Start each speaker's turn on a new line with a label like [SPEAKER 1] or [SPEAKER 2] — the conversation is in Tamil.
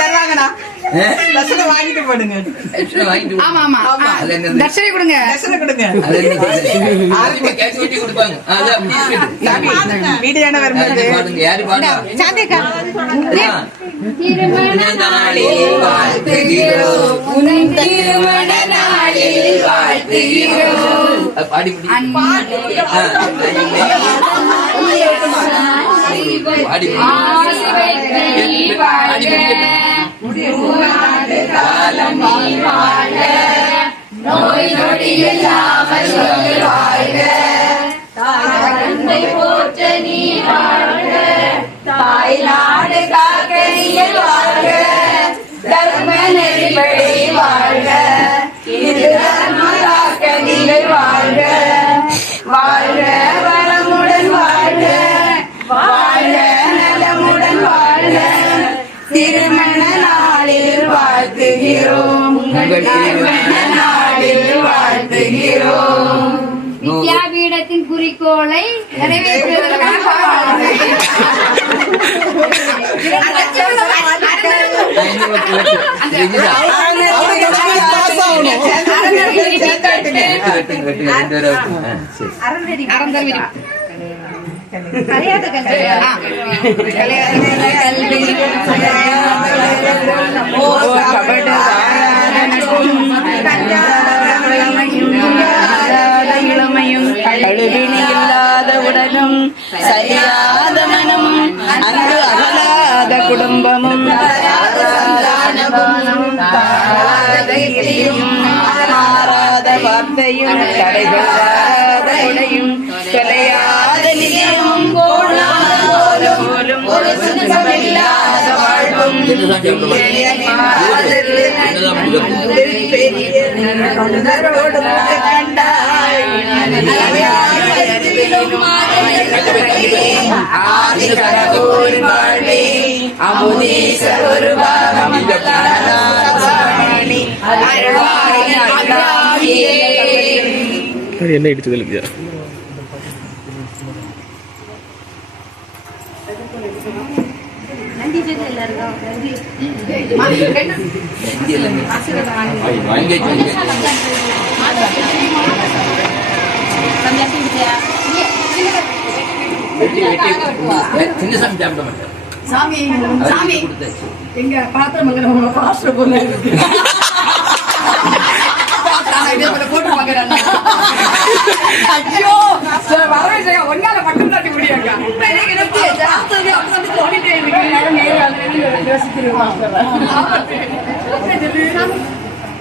[SPEAKER 1] தருவாங்கண்ணா. தட்சணை வாங்கிட்டு போடுங்க.
[SPEAKER 2] ஆமா ஆமா? தர்ஷனை கொடுங்க.
[SPEAKER 1] தட்சணை கொடுங்க. வீடு தானே வரும்போது
[SPEAKER 2] வாழ்க நோய் நொடி இல்லாமல் நீ வாழ்க தந்தை போற்ற நீ வாழ்க தாய் நாடு காக்க நீ வாழ்க தர்ம நெறிப்படி வாழ்க இது தர்ம காக்க நீங்கள் வாழ்க வாழ்க வளமுடன் வாழ்க வாழ்க நலமுடன் வாழ்க திருமண நாளில் வாழ்த்துகிறோம் உங்கள் வாழ்த்துகிறோம்.
[SPEAKER 3] வித்யாபீடத்தின் குறிக்கோளை நிறைவேற்றுவதற்காக
[SPEAKER 4] பத்து
[SPEAKER 5] சரியாத மனமும் அன்பு அகலாத குடும்பமும் மாறாத வார்த்தையும் தடைகள் வாராத தொலையாத நிலையமும் போலும் ஒரு சுத்தமில்லாத வாழ்வும்.
[SPEAKER 4] என்னதான் சாப்பிட மாட்டேன்.
[SPEAKER 5] தொண்டரோடு கண்டாய்
[SPEAKER 6] என்ன இடிச்சது இல்லையா
[SPEAKER 4] இந்தியில வெட்டி, வெட்டி. சின்ன சாமி சாப்பிட மாட்டேன்.
[SPEAKER 2] சாமி சாமி. எங்க பாத்திரம் பாஸ்டர் பொண்ணு போட்டு. ஐயோ வரவே ஒன்னால மட்டும் முடியாங்க